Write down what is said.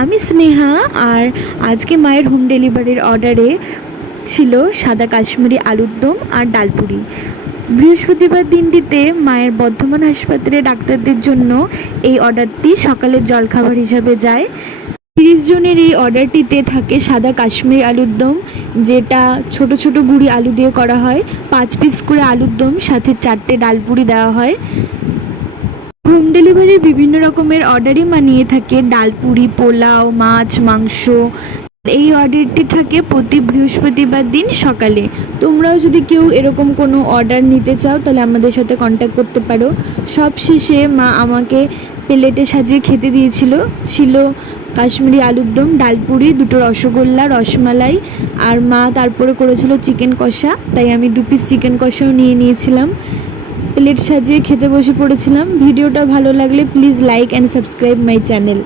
আমি স্নেহা। আর আজকে মায়ের হোম ডেলিভারির অর্ডারে ছিল সাদা কাশ্মীরি আলুর দম আর ডালপুরি। বৃহস্পতিবার দিনটিতে মায়ের বর্ধমান হাসপাতালে ডাক্তারদের জন্য এই অর্ডারটি সকালের জলখাবার হিসাবে যায়। 30 জনের এই অর্ডারটিতে থাকে সাদা কাশ্মীরি আলুর দম, যেটা ছোট ছোট গুঁড়ি আলু দিয়ে করা হয়। 5 পিস করে আলুর দম, সাথে 4টে ডালপুরি দেওয়া হয়। হোম ডেলিভারির বিভিন্ন রকমের অর্ডারই নিয়ে থাকে ডালপুরি, পোলাও, মাছ, মাংস। এই অর্ডারটি থাকে প্রতি বৃহস্পতিবার দিন সকালে। তোমরাও যদি কেউ এরকম কোনো অর্ডার নিতে চাও তাহলে আমাদের সাথে কন্ট্যাক্ট করতে পারো। সব শেষে মা আমাকে প্লেটে সাজিয়ে খেতে দিয়েছিল। ছিল কাশ্মীরি আলুর দম, ডালপুরি, 2টো রসগোল্লা, রসমালাই, আর মা তারপরে করেছিল চিকেন কষা, তাই আমি 2 পিস চিকেন কষাও নিয়ে নিয়েছিলাম। প্লেট সাজিয়ে খেতে বসে পড়েছিলাম। ভিডিওটা ভালো লাগলে please like and subscribe my channel.